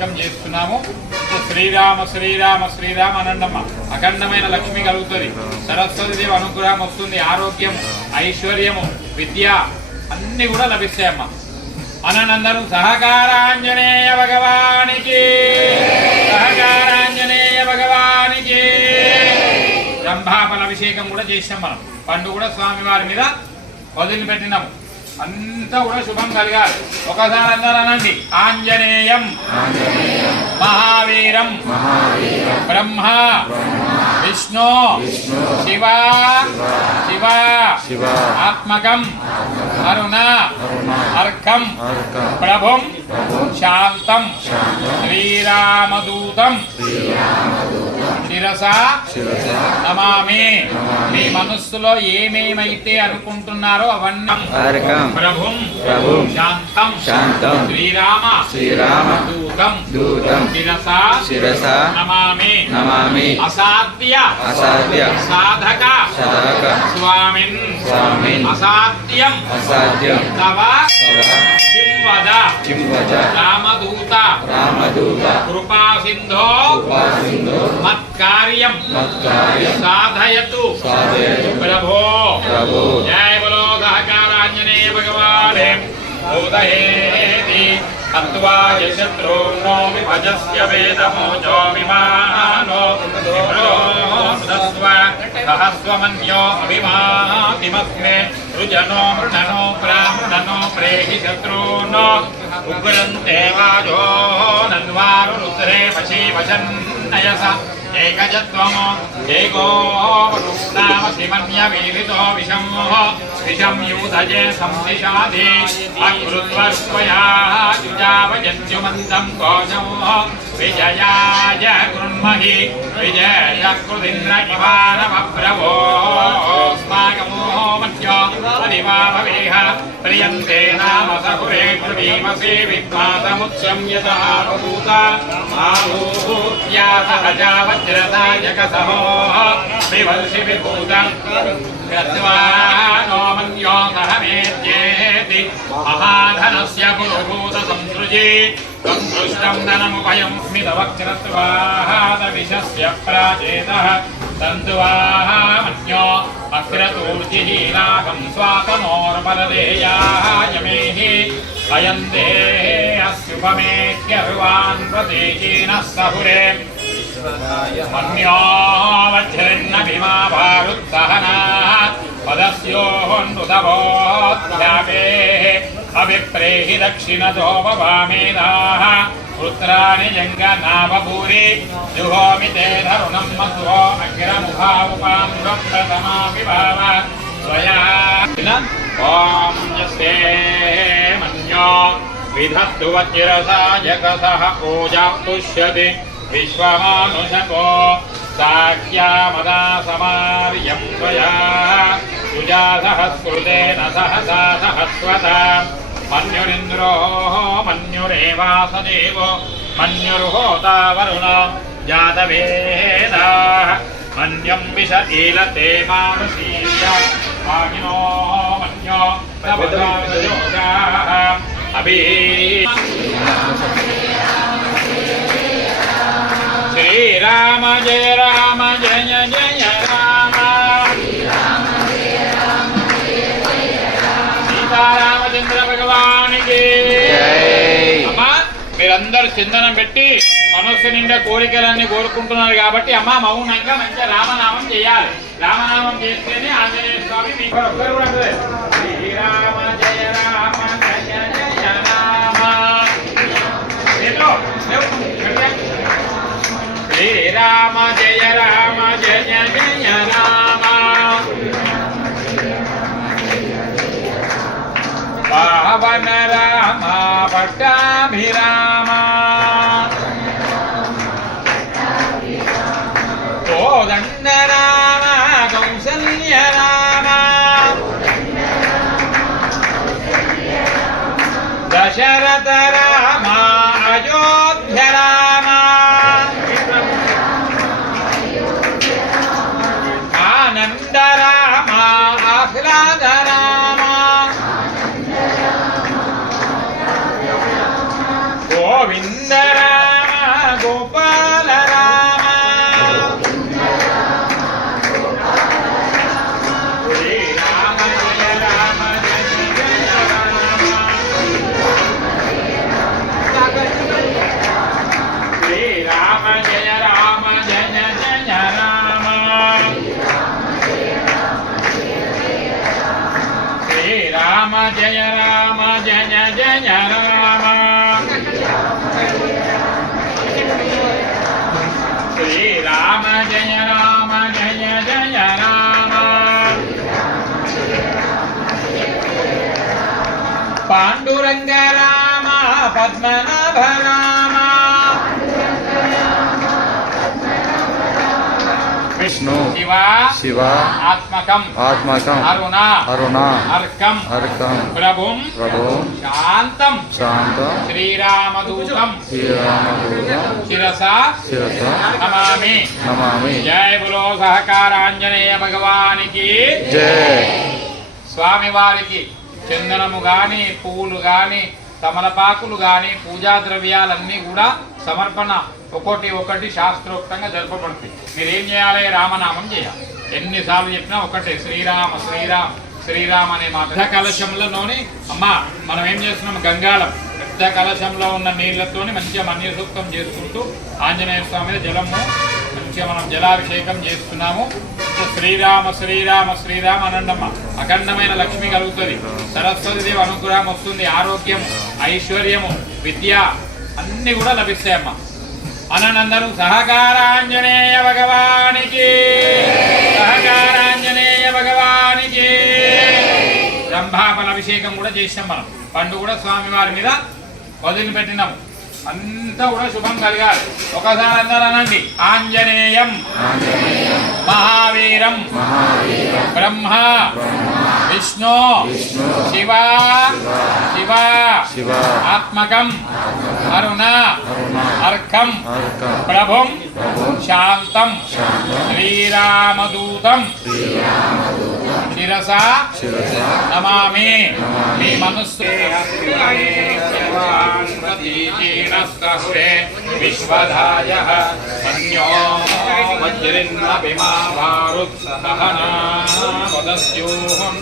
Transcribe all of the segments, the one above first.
చేస్తున్నాము. శ్రీరామ శ్రీరామ శ్రీరామ అనండమ్మ. అఖండమైన లక్ష్మి కలుగుతుంది. సరస్వతి దేవి అనుగ్రహం వస్తుంది. ఆరోగ్యం ఐశ్వర్యము విద్య అన్ని కూడా లభిస్తాయమ్మ అనందరూ సహకారాంజనేయ భగవానికి. సహకారాంజనేయ భగవానికి. రంభాఫల అభిషేకం కూడా చేసాం మనం. పండు కూడా స్వామి వారి మీద వదిలిపెట్టినాము అంతా కూడా శుభం కలగాలి. ఒకసారి అందరూ అనండి. ఆంజనేయం. మహావీరం. బ్రహ్మ. విష్ణు. శివ. శివ. శివ ఆత్మకం. అరుణ. అరుణ అర్కం. ప్రభుం. శాంతం శాంతం. శ్రీరామదూతం. శిరస నమామి. మీ మనస్సులో ఏమేమైతే అనుకుంటున్నారో అవన్నీ ప్రభుం. ప్రభుం. శాంతం. శాంతం. శ్రీరామ. శ్రీరామ. దూతం. దూతం. శిరస శిరస. నమామి. నమామి. అసాధ్య. అసాధ్య. సాధక. సాధక. స్వామిన్. స్వామిన్. అసాధ్యం. అసాధ్యం. తవ. వద కిం వద రామదూత. రామదూత. కృపా సింధో ఉపాసిందో మత్కార్యం. మత్కార్యం. సాధయతు. సాధయతు. ప్రభో. ప్రభో. జయ బలో సహకారాంజనేయ భగవానే ఉదయేతి హత్వా యశత్రూణో విభజస్య వేదమోజో విమానో విప్రోదస్వ సహస్వమన్యో అభిమాతిమస్మే. सुजनो नो ब्राह्मणो प्रेहि शत्रूनो उग्रन्ते वाजो नन्वारुरुद्रे वचन वशन्नयसा एकजत्वमो एको वरुणाम श्रीमन्य विविधो विषमो, विषम यूतजे संशिषादे अकृत्वस्वया युजावजन्युमन्दं कोशमोः, विजयाय कृण्महि विजयकृतिर्न इवारभ्रवो అదివా ప్రియంతే నామ సహురే కృవీమసే విద్వాసముత్స్యం యథాభూత ఆహూత్యా సహజా వజ్రదాయక సమోహ వివల్సి విభూత గద్వానో మన్యో సహమేత్యేతి మహాధనస్య పురుభూత సంసృజే సంసృష్టం ధనముపయం స్మితవక్రత్వాహాదవిషస్య ప్రాచేతః తంతువాహామన్యో అగ్రతూర్జిహీనాహం స్వాతనోర్మలదేయాయమేహి అయం దే అస్యుపమేత్యర్వాన్ ప్రతీహీనः సహురే మన్యో వజ్రన్న భీమా భారుత్సహనాత్ పదస్యోన్నుతవోధ్యాపే అవిప్రేహి पुत्राणि जङ्गनाभभूरि जुहोमि ते धरुणम् मधुरो अग्रमुभावुपाम् प्रथमा विभाव स्वया ॐ यस्ते मन्यो, विधत्तु वज्रसा जगसः पूजा पुष्यति विश्वमानुषको साख्यामदा समार्यम् त्वया युजासहस्कृतेन सहसा सहस्वता। సహస్వత మన్యురింద్రో మన్యురేవాసదేవో మన్యుర్హోతా వరుణ జాతవేదా. మన్యం విష ఈలతే మానుషీయ వాగినో మన్యో ప్రబుధాయోగా అభి. శ్రీరామ జయ రామ జయ సీతారామచంద్ర భగవానికి. అమ్మా మీరందరూ చిందనం పెట్టి మనస్సు నిండా కోరికలన్నీ కోరుకుంటున్నారు కాబట్టి అమ్మ మౌనంగా మంచిగా రామనామం చేయాలి. రామనామం చేస్తేనే ఆంజనేయ స్వామి మీకు ఒక్కరు కూడా. శ్రీరామ జయ రామ జయ జయ రామ. శ్రీరామ జయ రామ. పావన రామ పట్టాభిరామ కోదండ రామ కౌసల్య రామ దశరథ రామ రామ జయ రామ జయ జయ రామ. శ్రీరామ జయ రామ జయ జయ రామ. పాండురంగ రామ పద్మనాభ రామ. విష్ణు శివ శివ ఆత్మకం ఆత్మకం అరుణ అరుణ అర్కం అర్కం ప్రభుం ప్రభు శాంతం శాంతం శ్రీరామదూతం శ్రీరామదూతం శిరస శిరస నమామి. నమామి. జయ బులో సహకారాంజనేయ భగవానికి. జై స్వామివారికి చందనము గాని పువ్వులు గాని తమలపాకులు గాని పూజా ద్రవ్యాలన్నీ కూడా సమర్పణ ఒకటి ఒకటి శాస్త్రోక్తంగా జరపబడుతుంది. మీరేం చేయాలి? రామనామం చేయాలి. ఎన్నిసార్లు చెప్పినా ఒకటే శ్రీరామ శ్రీరామ్ శ్రీరామ్ అనే మాట. కలశంలోని అమ్మా మనం ఏం చేస్తున్నాం? గంగాళం. పెద్ద కలశంలో ఉన్న నీళ్ళతోని మంచిగా మన్యసూక్తం చేసుకుంటూ ఆంజనేయ స్వామి జలము మంచిగా మనం జలాభిషేకం చేస్తున్నాము. శ్రీరామ శ్రీరామ శ్రీరామ అనండమ్మ. అఖండమైన లక్ష్మి కలుగుతుంది. సరస్వతి దేవి అనుగ్రహం వస్తుంది. ఆరోగ్యము ఐశ్వర్యము విద్య అన్నీ కూడా లభిస్తాయమ్మా. అనందరూ సహకారాంజనేయ భగవానికి. సహకారాంజనేయ భగవానికి. బ్రహ్మాఫల అభిషేకం కూడా చేసాం మనం. పండు కూడా స్వామివారి మీద వదిలిపెట్టినాము అంతా కూడా శుభం కలగాలి. ఒకసారి అందరూ అనండి. ఆంజనేయం. మహావీరం. బ్రహ్మ. విష్ణు. శివ. శివ. ఆత్మకం. అరుణ. అరుణ అర్కం. ప్రభుం. శాంతం. శ్రీరామదూతం. శిరస శిరస నమామి నమామి. మీ మనస్సు విశ్వధాయ అన్యో వజ్రిన్న విమారుత్సహనావదస్యూహం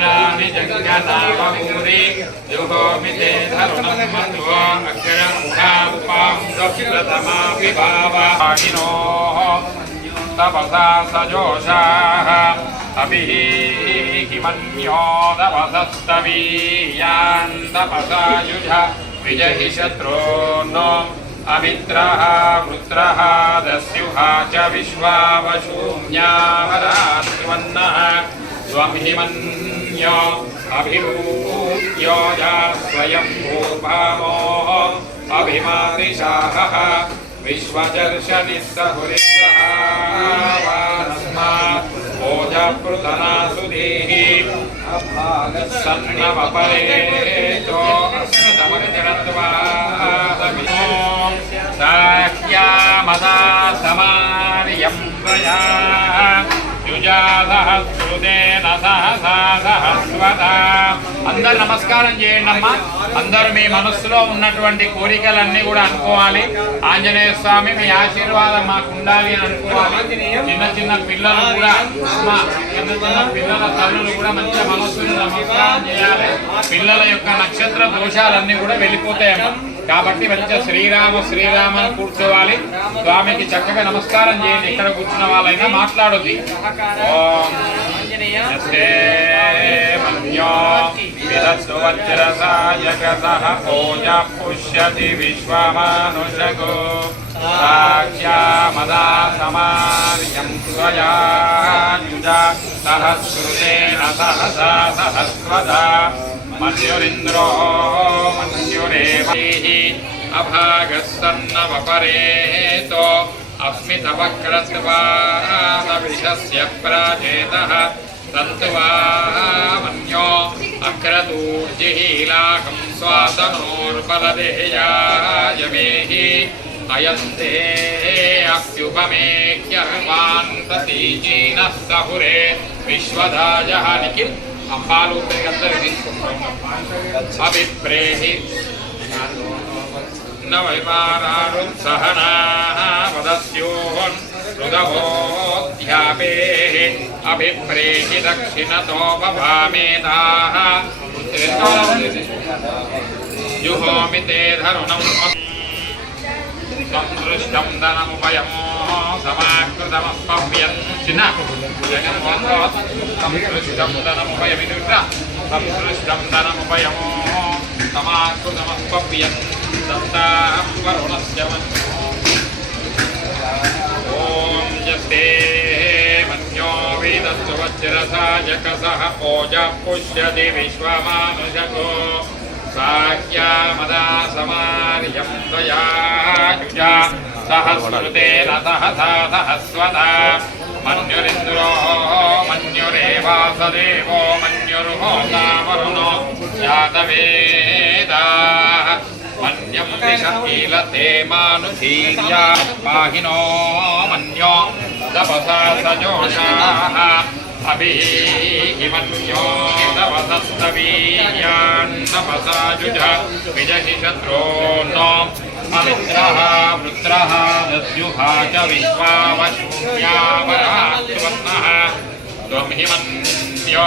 शुक्लानि जङ्गलावभूरि जुहोमि ते धरुणं मन्वो अक्षरङ्गां पां दक्षिणतमाभिभावाणिनोः तपसा सजोषाः अभिः किमन्यो तपसस्तवीयान् तपसा युज विजहि शत्रोन्नो अमित्रः वृत्रः दस्युः च विश्वावशून्यावरात्मन्नः त्वं हिमन् पुण्य अभिभूत्योज स्वयम्भूभामोः अभिमादिशाहः विश्वदर्शनिस्तहुरिस्सहावानस्मात्मोजपृतनासुधीः सन्नमपरेतो अस्मदमजरद्वादमिनो साख्यामदा समार्यं प्रया అందరు నమస్కారం చేయండి అమ్మా అందరూ మీ మనస్సులో ఉన్నటువంటి కోరికలన్నీ కూడా అనుకోవాలి. ఆంజనేయ స్వామి మీ ఆశీర్వాదం మాకు ఉండాలి అని అనుకోవాలి. చిన్న చిన్న పిల్లలు కూడా చిన్న చిన్న పిల్లల తల్లులు కూడా మంచిగా మనస్సులు నమస్కారం చేయాలి. పిల్లల యొక్క నక్షత్ర దోషాలన్నీ కూడా వెళ్ళిపోతాయమ్మా. కాబట్టి మంచిగా శ్రీరామ శ్రీరామ అని కూర్చోవాలి. స్వామికి చక్కగా నమస్కారం చేయండి. ఎక్కడ కూర్చున్న వాళ్ళైనా మాట్లాడొద్ది. ఓం. యస్తే మన్యో విదత్తు వజ్రసాయకసః ఓజ పుష్యతి విశ్వమానుషగో సాఖ్యామదా సమార్యం స్వయా యుజ సహస్రుతేన సహసా సహస్వదా. మన్యురింద్రో మన్యురేవైః అభాగస్సన్నవపరేతో अस्मितवक्रत्वादविषस्य प्राचेतः तन्तुवा मन्यो अक्रतूर्जिहीलाकं स्वातनोर्बलदेयाय मेहि अयन्ते अप्युपमेह्यर्वान्ततीचीनः सहुरे विश्वदायः निखिल అంబాలు అందరూ తీసుకుంటాం न वैवारारुं सहनावदस्योन् मृगवोऽध्यापेः अभिप्रेहि दक्षिणतो बभामेताः जुहोमि ते धरुणम् संदृष्टं धनमुपयम् समाकृतमस्पव्यन् चिह्न संदृष्टं धनमुपयमिनुष संदृष्टं धनमुपयमो समाकृतमस्पव्यन् దత్తాం వరుణస్య ఓం యస్తే మన్యో వేదస్సు వజ్రసాయకసః ఓజ పుష్యతి విశ్వమానుషకో సాఖ్యామదా సమార్యం త్వయాయుజ సహస్రుతేన సహసా సహస్వతా మన్యురింద్రో మన్యురేవాసదేవో మన్యుర్హోతావరుణో జాతవేదా మన్యం దిశీలతే మానుషీర్యా పాహినో మన్యో తపసా సజోషాః అభిమన్యో తపసస్తవీయాన్ తపసా జుజ విజహి శత్రోన్నో అమిత్రः వృత్రः దద్యుహా చ విశ్వావశూన్యావరాత్వన్నः త్వం హిమన్యో